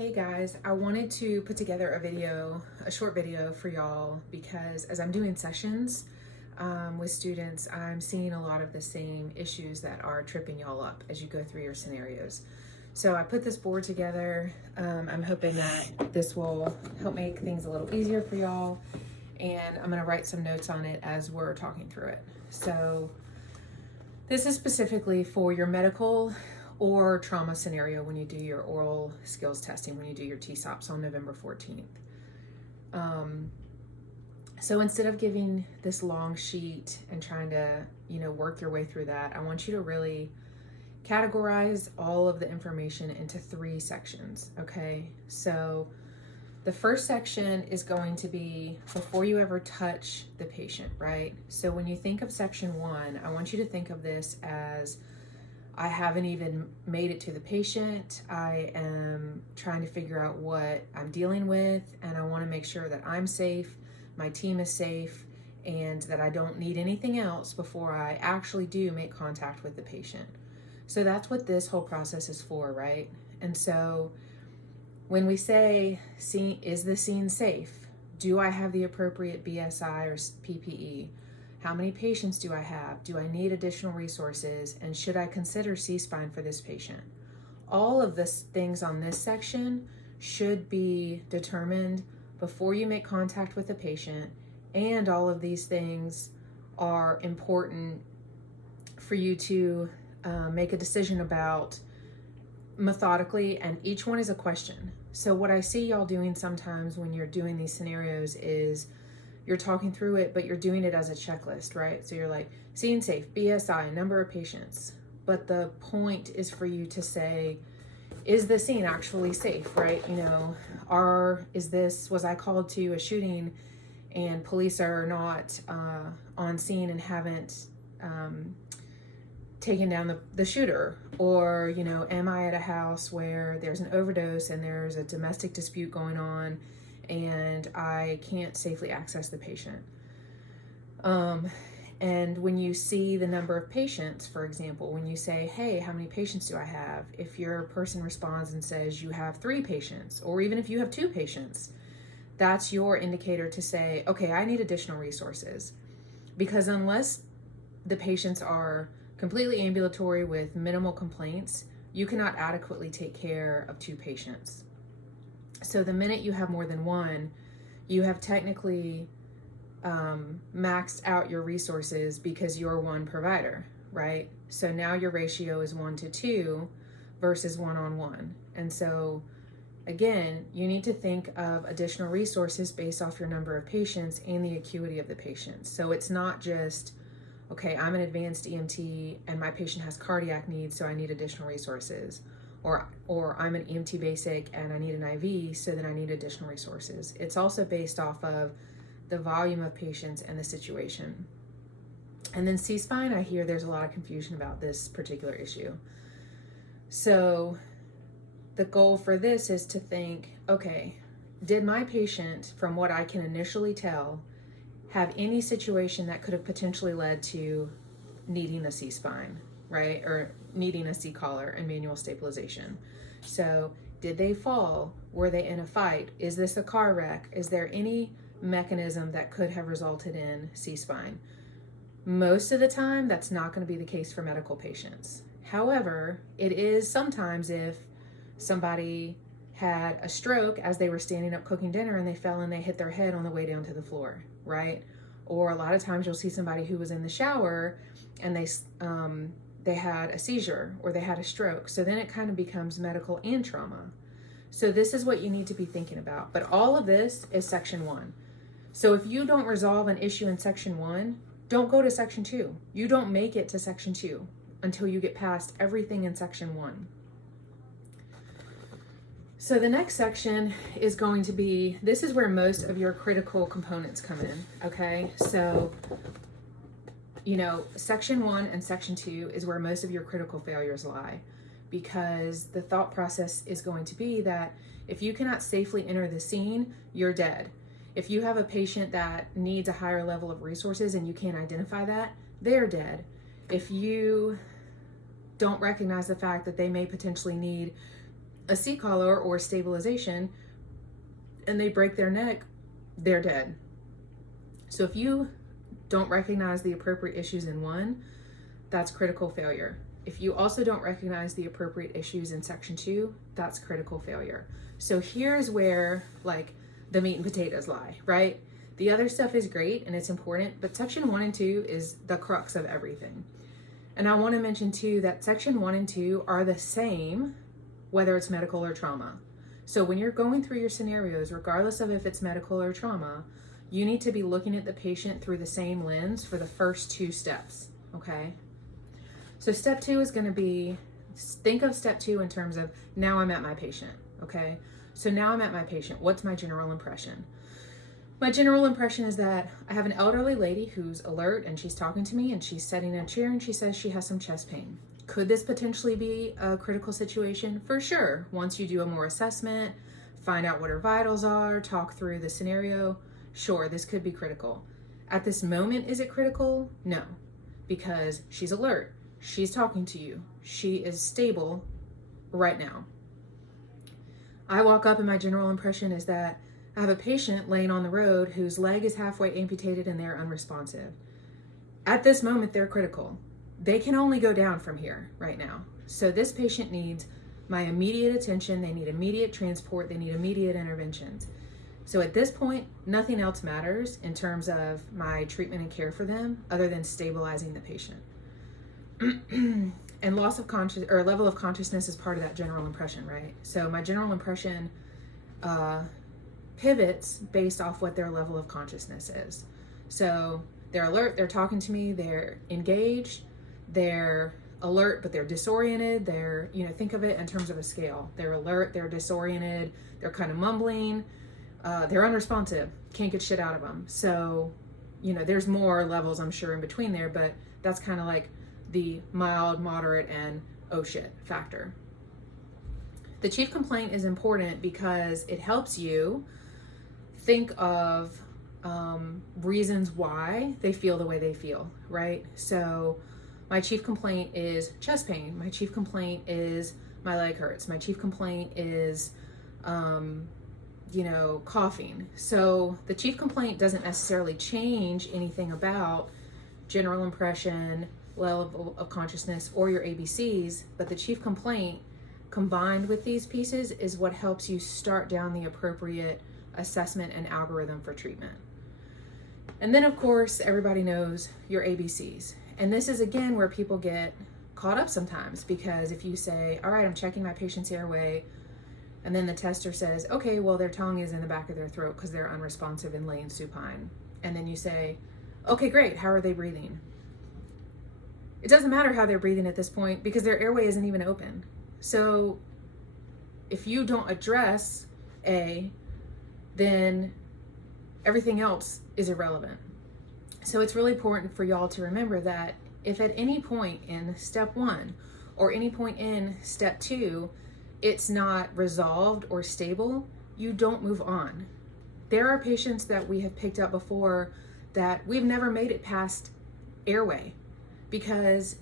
Hey guys, I wanted to put together a short video for y'all because as I'm doing sessions with students, I'm seeing a lot of the same issues that are tripping y'all up as you go through your scenarios. So I put this board together. I'm hoping that this will help make things a little easier for y'all, and I'm gonna write some notes on it as we're talking through it. So this is specifically for your medical or trauma scenario when you do your oral skills testing, when you do your TSOPs on November 14th. So instead of giving this long sheet and trying to, work your way through that, I want you to really categorize all of the information into 3 sections, okay? So the first section is going to be before you ever touch the patient, right? So when you think of section 1, I want you to think of this as I haven't even made it to the patient. I am trying to figure out what I'm dealing with, and I want to make sure that I'm safe, my team is safe, and that I don't need anything else before I actually do make contact with the patient. So that's what this whole process is for, right? And so when we say, is the scene safe? Do I have the appropriate BSI or PPE? How many patients do I have? Do I need additional resources? And should I consider C-spine for this patient? All of the things on this section should be determined before you make contact with the patient, and all of these things are important for you to make a decision about methodically, and each one is a question. So what I see y'all doing sometimes when you're doing these scenarios is you're talking through it, but you're doing it as a checklist, right? So you're like, scene safe, BSI, number of patients. But the point is for you to say, is the scene actually safe, right? Was I called to a shooting and police are not on scene and haven't taken down the shooter? Or, am I at a house where there's an overdose and there's a domestic dispute going on and I can't safely access the patient? And when you see the number of patients, for example, when you say, hey, how many patients do I have? If your person responds and says you have 3 patients, or even if you have 2 patients, that's your indicator to say, okay, I need additional resources. Because unless the patients are completely ambulatory with minimal complaints, you cannot adequately take care of 2 patients. So the minute you have more than 1, you have technically maxed out your resources because you're one provider, right? So now your ratio is 1 to 2 versus 1-on-1. And so again, you need to think of additional resources based off your number of patients and the acuity of the patient. So it's not just, okay, I'm an advanced EMT and my patient has cardiac needs, so I need additional resources. Or I'm an EMT basic and I need an IV, so then I need additional resources. It's also based off of the volume of patients and the situation. And then C-spine, I hear there's a lot of confusion about this particular issue. So the goal for this is to think, okay, did my patient, from what I can initially tell, have any situation that could have potentially led to needing a C-spine, right? Or needing a C-collar and manual stabilization. So did they fall? Were they in a fight? Is this a car wreck? Is there any mechanism that could have resulted in C-spine? Most of the time, that's not going to be the case for medical patients. However, it is sometimes if somebody had a stroke as they were standing up cooking dinner and they fell and they hit their head on the way down to the floor, right? Or a lot of times you'll see somebody who was in the shower and they had a seizure or they had a stroke. So then it kind of becomes medical and trauma. So this is what you need to be thinking about. But all of this is section 1. So if you don't resolve an issue in section 1, don't go to section 2. You don't make it to section 2 until you get past everything in section 1. So the next section is going to be, this is where most of your critical components come in, okay? So, section 1 and section 2 is where most of your critical failures lie, because the thought process is going to be that if you cannot safely enter the scene, you're dead. If you have a patient that needs a higher level of resources and you can't identify that, they're dead. If you don't recognize the fact that they may potentially need a C-collar or stabilization and they break their neck, they're dead. So if you don't recognize the appropriate issues in one, that's critical failure. If you also don't recognize the appropriate issues in section 2, that's critical failure. So here's where like the meat and potatoes lie, right? The other stuff is great and it's important, but section 1 and 2 is the crux of everything. And I want to mention too that section 1 and 2 are the same whether it's medical or trauma. So when you're going through your scenarios, regardless of if it's medical or trauma, you need to be looking at the patient through the same lens for the first 2 steps, okay? So step 2 is going to be, think of step 2 in terms of, now I'm at my patient, okay? So now I'm at my patient. What's my general impression? My general impression is that I have an elderly lady who's alert and she's talking to me and she's sitting in a chair and she says she has some chest pain. Could this potentially be a critical situation? For sure. Once you do a more assessment, find out what her vitals are, talk through the scenario, sure, this could be critical. At this moment, is it critical? No, because she's alert. She's talking to you. She is stable right now. I walk up and my general impression is that I have a patient laying on the road whose leg is halfway amputated and they're unresponsive. At this moment, they're critical. They can only go down from here right now. So this patient needs my immediate attention. They need immediate transport. They need immediate interventions. So at this point, nothing else matters in terms of my treatment and care for them other than stabilizing the patient. And loss of conscious or level of consciousness is part of that general impression, right? So my general impression pivots based off what their level of consciousness is. So they're alert, they're talking to me, they're engaged, they're alert, but they're disoriented. They're, think of it in terms of a scale. They're alert, they're disoriented, they're kind of mumbling, they're unresponsive, can't get shit out of them. So, there's more levels I'm sure in between there, but that's kind of like the mild, moderate, and oh shit factor. The chief complaint is important because it helps you think of reasons why they feel the way they feel, right? So my chief complaint is chest pain. My chief complaint is my leg hurts. My chief complaint is, coughing. So the chief complaint doesn't necessarily change anything about general impression, level of consciousness, or your ABCs, but the chief complaint combined with these pieces is what helps you start down the appropriate assessment and algorithm for treatment. And then of course, everybody knows your ABCs. And this is again where people get caught up sometimes, because if you say, all right, I'm checking my patient's airway, and then the tester says, okay, well, their tongue is in the back of their throat because they're unresponsive and laying supine. And then you say, okay, great, how are they breathing? It doesn't matter how they're breathing at this point because their airway isn't even open. So if you don't address A, then everything else is irrelevant. So it's really important for y'all to remember that if at any point in step 1 or any point in step 2, it's not resolved or stable, you don't move on. There are patients that we have picked up before that we've never made it past airway because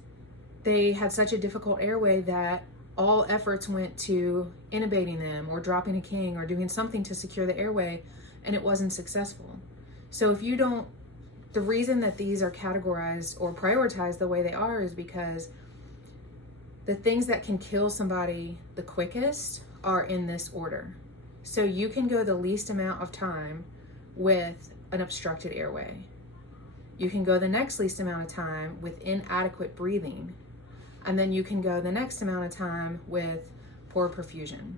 they had such a difficult airway that all efforts went to intubating them or dropping a king or doing something to secure the airway, and it wasn't successful. So if you don't, the reason that these are categorized or prioritized the way they are is because the things that can kill somebody the quickest are in this order. So you can go the least amount of time with an obstructed airway. You can go the next least amount of time with inadequate breathing. And then you can go the next amount of time with poor perfusion.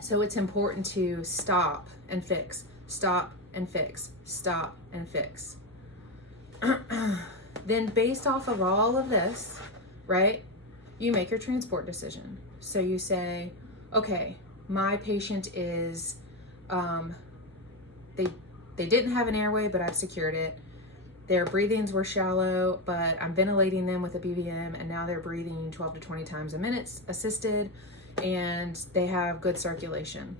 So it's important to stop and fix, stop and fix, stop and fix. Then based off of all of this, right, you make your transport decision. So you say, okay, my patient is, they didn't have an airway, but I've secured it. Their breathings were shallow, but I'm ventilating them with a BVM, and now they're breathing 12 to 20 times a minute assisted, and they have good circulation.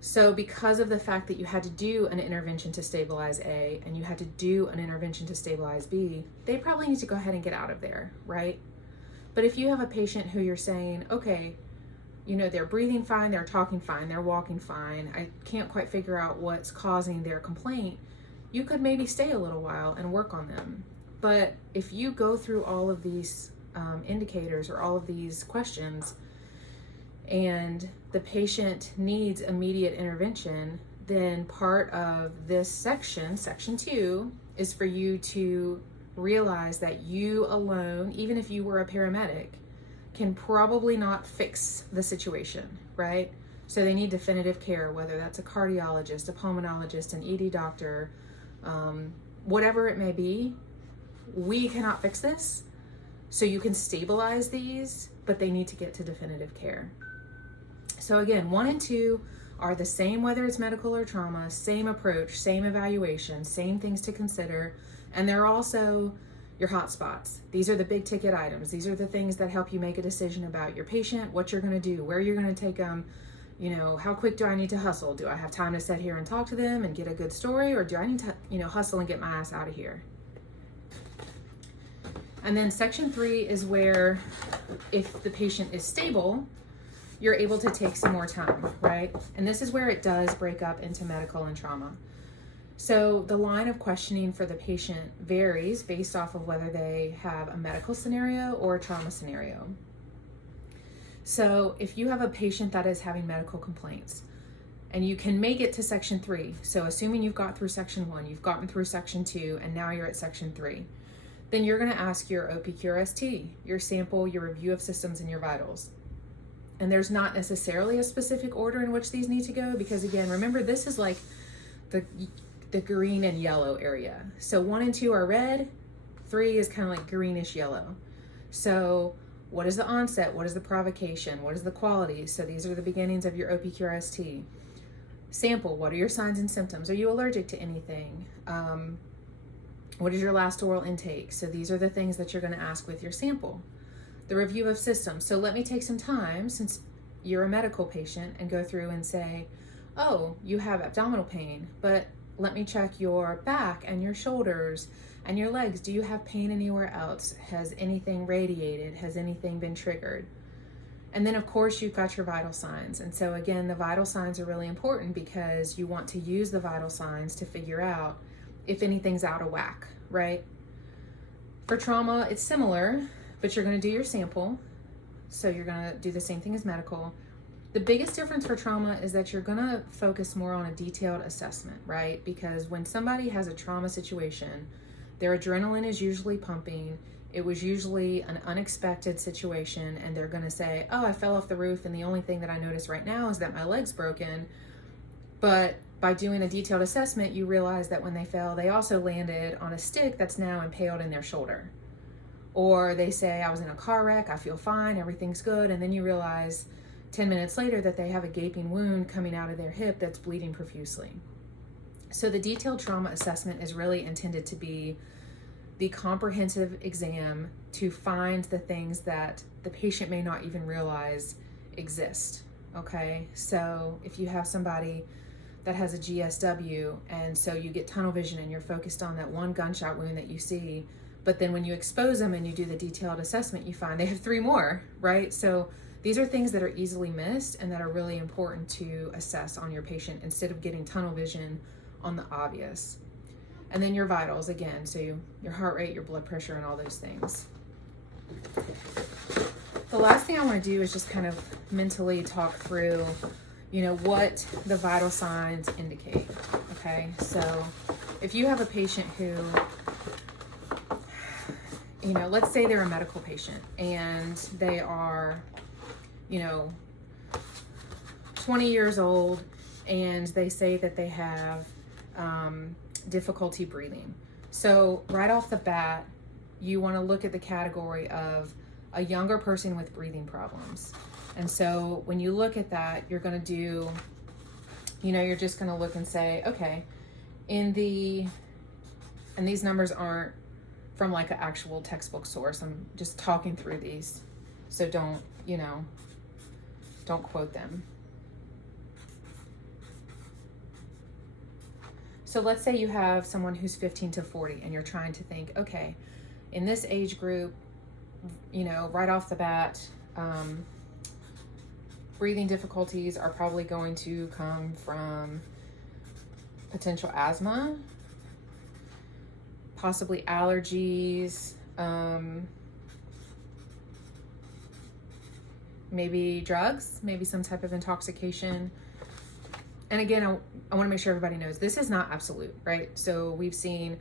So because of the fact that you had to do an intervention to stabilize A and you had to do an intervention to stabilize B, they probably need to go ahead and get out of there, right? But if you have a patient who you're saying, okay, they're breathing fine, they're talking fine, they're walking fine. I can't quite figure out what's causing their complaint. You could maybe stay a little while and work on them. But if you go through all of these indicators or all of these questions and the patient needs immediate intervention, then part of this section 2, is for you to realize that you alone, even if you were a paramedic, can probably not fix the situation, right? So they need definitive care, whether that's a cardiologist, a pulmonologist, an ED doctor, whatever it may be. We cannot fix this. So you can stabilize these, but they need to get to definitive care. So again, 1 and 2 are the same, whether it's medical or trauma, same approach, same evaluation, same things to consider. And they're also your hot spots. These are the big ticket items. These are the things that help you make a decision about your patient, what you're going to do, where you're going to take them, how quick do I need to hustle? Do I have time to sit here and talk to them and get a good story? Or do I need to, hustle and get my ass out of here? And then section 3 is where, if the patient is stable, you're able to take some more time, right? And this is where it does break up into medical and trauma. So the line of questioning for the patient varies based off of whether they have a medical scenario or a trauma scenario. So if you have a patient that is having medical complaints and you can make it to section 3, so assuming you've got through section 1, you've gotten through section 2, and now you're at section 3, then you're going to ask your OPQRST, your sample, your review of systems, and your vitals. And there's not necessarily a specific order in which these need to go, because again, remember, this is like the green and yellow area. So 1 and 2 are red, 3 is kind of like greenish yellow. So what is the onset? What is the provocation? What is the quality? So these are the beginnings of your OPQRST. Sample, what are your signs and symptoms? Are you allergic to anything? What is your last oral intake? So these are the things that you're going to ask with your sample. The review of systems. So let me take some time, since you're a medical patient, and go through and say, oh, you have abdominal pain, but let me check your back and your shoulders and your legs. Do you have pain anywhere else? Has anything radiated? Has anything been triggered? And then of course you've got your vital signs. And so again, the vital signs are really important because you want to use the vital signs to figure out if anything's out of whack, right? For trauma, it's similar, but you're going to do your sample. So you're going to do the same thing as medical. The biggest difference for trauma is that you're going to focus more on a detailed assessment, right? Because when somebody has a trauma situation, their adrenaline is usually pumping. It was usually an unexpected situation, and they're going to say, oh, I fell off the roof, and the only thing that I notice right now is that my leg's broken. But by doing a detailed assessment, you realize that when they fell, they also landed on a stick that's now impaled in their shoulder. Or they say, I was in a car wreck, I feel fine, everything's good, and then you realize 10 minutes later that they have a gaping wound coming out of their hip that's bleeding profusely. So the detailed trauma assessment is really intended to be the comprehensive exam to find the things that the patient may not even realize exist, okay? So if you have somebody that has a GSW, and so you get tunnel vision and you're focused on that one gunshot wound that you see, but then when you expose them and you do the detailed assessment, you find they have 3 more, right? So these are things that are easily missed and that are really important to assess on your patient instead of getting tunnel vision on the obvious. And then your vitals, again, so your heart rate, your blood pressure, and all those things. The last thing I want to do is just kind of mentally talk through, what the vital signs indicate, okay? So if you have a patient who, let's say they're a medical patient and they are, 20 years old, and they say that they have difficulty breathing. So right off the bat, you want to look at the category of a younger person with breathing problems. And so when you look at that, you're going to do, you're just going to look and say, okay, and these numbers aren't from like an actual textbook source. I'm just talking through these. So don't quote them. So let's say you have someone who's 15 to 40 and you're trying to think, okay, in this age group, right off the bat, breathing difficulties are probably going to come from potential asthma, possibly allergies, maybe drugs, maybe some type of intoxication. And again, I want to make sure everybody knows this is not absolute, right? So we've seen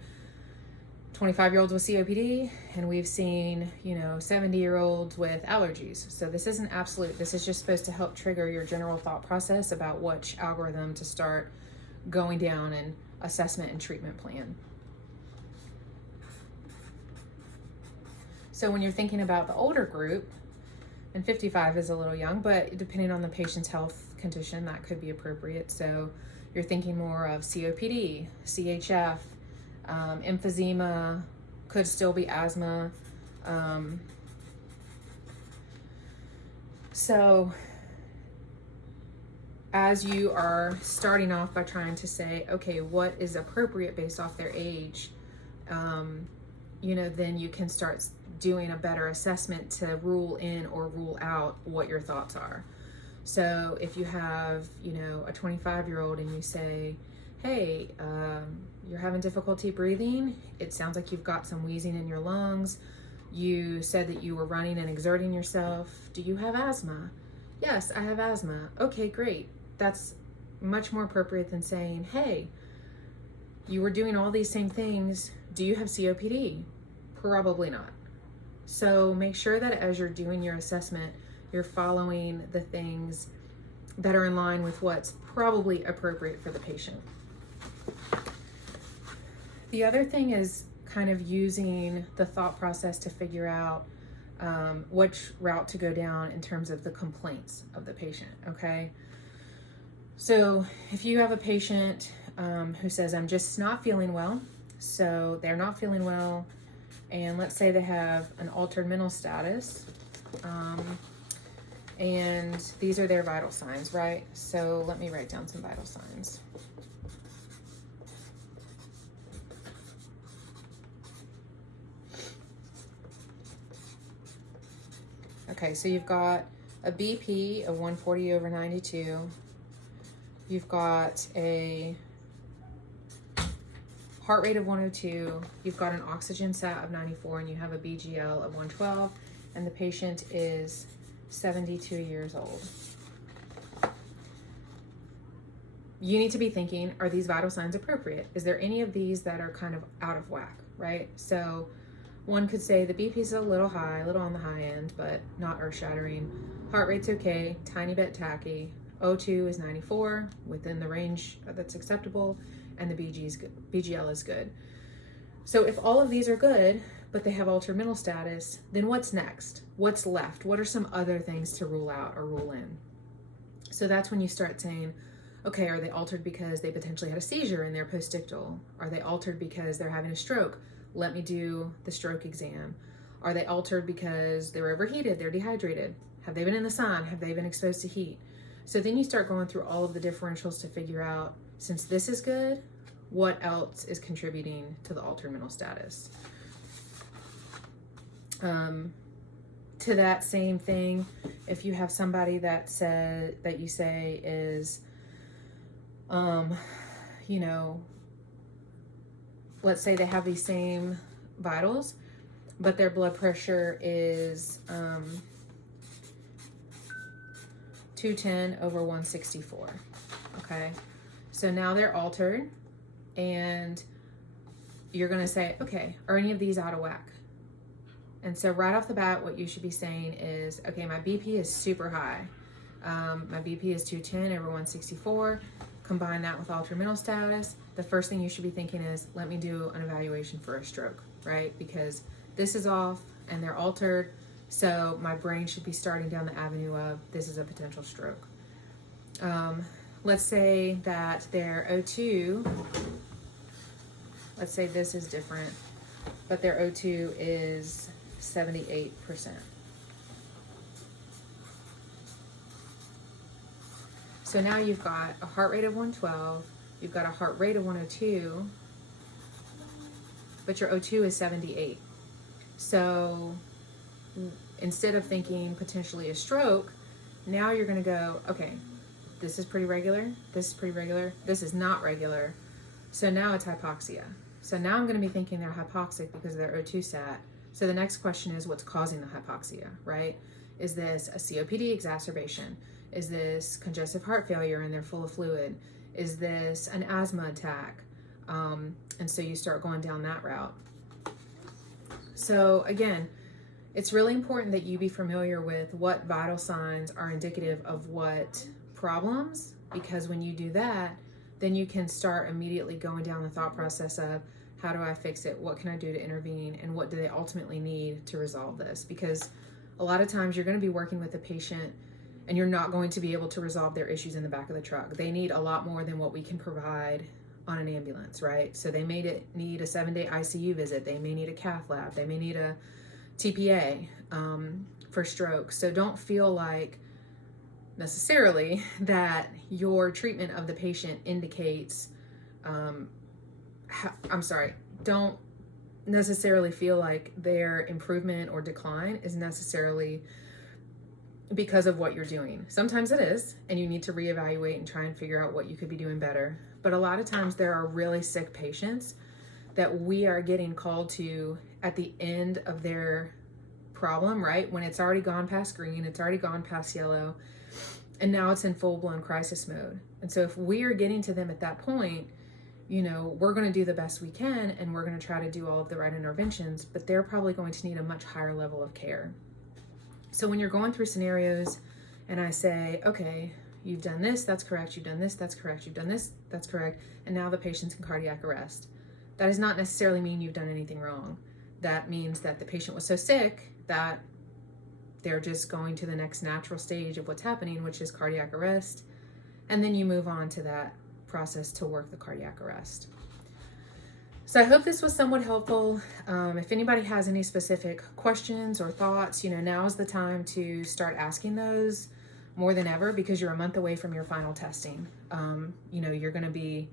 25-year-olds with COPD, and we've seen, 70-year-olds with allergies. So this isn't absolute. This is just supposed to help trigger your general thought process about which algorithm to start going down an assessment and treatment plan. So when you're thinking about the older group, and 55 is a little young, but depending on the patient's health condition, that could be appropriate. So you're thinking more of COPD, CHF, emphysema, could still be asthma. So as you are starting off by trying to say, okay, what is appropriate based off their age, then you can start doing a better assessment to rule in or rule out what your thoughts are. So if you have, a 25-year-old and you say, hey, you're having difficulty breathing, it sounds like you've got some wheezing in your lungs, you said that you were running and exerting yourself, do you have asthma? Yes, I have asthma. Okay, great. That's much more appropriate than saying, hey, you were doing all these same things, do you have COPD? Probably not. So make sure that as you're doing your assessment, you're following the things that are in line with what's probably appropriate for the patient. The other thing is kind of using the thought process to figure out which route to go down in terms of the complaints of the patient, okay? So if you have a patient who says, I'm just not feeling well, so they're not feeling well, and let's say they have an altered mental status, and these are their vital signs, right? So let me write down some vital signs. Okay, so you've got a BP of 140/92. You've got a heart rate of 102. You've got an oxygen sat of 94, and you have a BGL of 112, and the patient is 72 years old. You need to be thinking, are these vital signs appropriate? Is there any of these that are kind of out of whack, right? So one could say the BP is a little high, a little on the high end, but not earth-shattering. Heart rate's okay, tiny bit tachy. O2 is 94, within the range that's acceptable, and the BGL is good. So if all of these are good, but they have altered mental status, then what's next? What's left? What are some other things to rule out or rule in? So that's when you start saying, okay, are they altered because they potentially had a seizure in their postictal? Are they altered because they're having a stroke? Let me do the stroke exam. Are they altered because they're overheated, they're dehydrated? Have they been in the sun? Have they been exposed to heat? So then you start going through all of the differentials to figure out, since this is good, what else is contributing to the altered mental status? To that same thing, if you have somebody that you say is, let's say they have these same vitals, but their blood pressure is 210/164. Okay, so now they're altered, and you're going to say, okay, are any of these out of whack? And so right off the bat, what you should be saying is, okay, my BP is super high. My BP is 210/164. Combine that with altered mental status. The first thing you should be thinking is, let me do an evaluation for a stroke, right? Because this is off and they're altered. So my brain should be starting down the avenue of, this is a potential stroke. Let's say that their O2, let's say this is different, but their O2 is 78%. So now you've got a heart rate of 112, you've got a heart rate of 102, but your O2 is 78. So instead of thinking potentially a stroke, Now you're going to go, okay, this is pretty regular, this is pretty regular, this is not regular. So now it's hypoxia. So now I'm going to be thinking they're hypoxic because of their O2 sat. So the next question is, what's causing the hypoxia, right? Is this a COPD exacerbation? Is this congestive heart failure and they're full of fluid? Is this an asthma attack? And so you start going down that route. So again, it's really important that you be familiar with what vital signs are indicative of what problems, because when you do that, then you can start immediately going down the thought process of, how do I fix it? What can I do to intervene? And what do they ultimately need to resolve this? Because a lot of times you're going to be working with a patient and you're not going to be able to resolve their issues in the back of the truck. They need a lot more than what we can provide on an ambulance, right? So they may need a 7-day ICU visit. They may need a cath lab. They may need a TPA for stroke. So don't feel like necessarily that your treatment of the patient indicates, don't necessarily feel like their improvement or decline is necessarily because of what you're doing. Sometimes it is, and you need to reevaluate and try and figure out what you could be doing better. But a lot of times there are really sick patients that we are getting called to at the end of their problem, right? When it's already gone past green, it's already gone past yellow, and now it's in full-blown crisis mode. And so if we are getting to them at that point, you know, we're going to do the best we can, and we're going to try to do all of the right interventions, but they're probably going to need a much higher level of care. So when you're going through scenarios and I say, okay, you've done this, that's correct, you've done this, that's correct, you've done this, that's correct, and now the patient's in cardiac arrest, that does not necessarily mean you've done anything wrong. That means that the patient was so sick that they're just going to the next natural stage of what's happening, which is cardiac arrest, and then you move on to that process to work the cardiac arrest. So I hope this was somewhat helpful. If anybody has any specific questions or thoughts, you know, now is the time to start asking those more than ever, because you're a month away from your final testing. You know, you're going to be,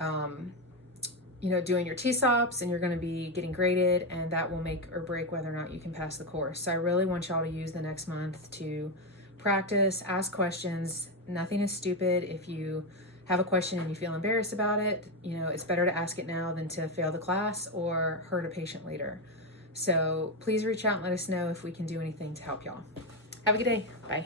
you know, doing your TSOPs, and you're going to be getting graded, and that will make or break whether or not you can pass the course. So I really want y'all to use the next month to practice, ask questions. Nothing is stupid. If you have a question and you feel embarrassed about it, you know, it's better to ask it now than to fail the class or hurt a patient later. So please reach out and let us know if we can do anything to help y'all. Have a good day. Bye.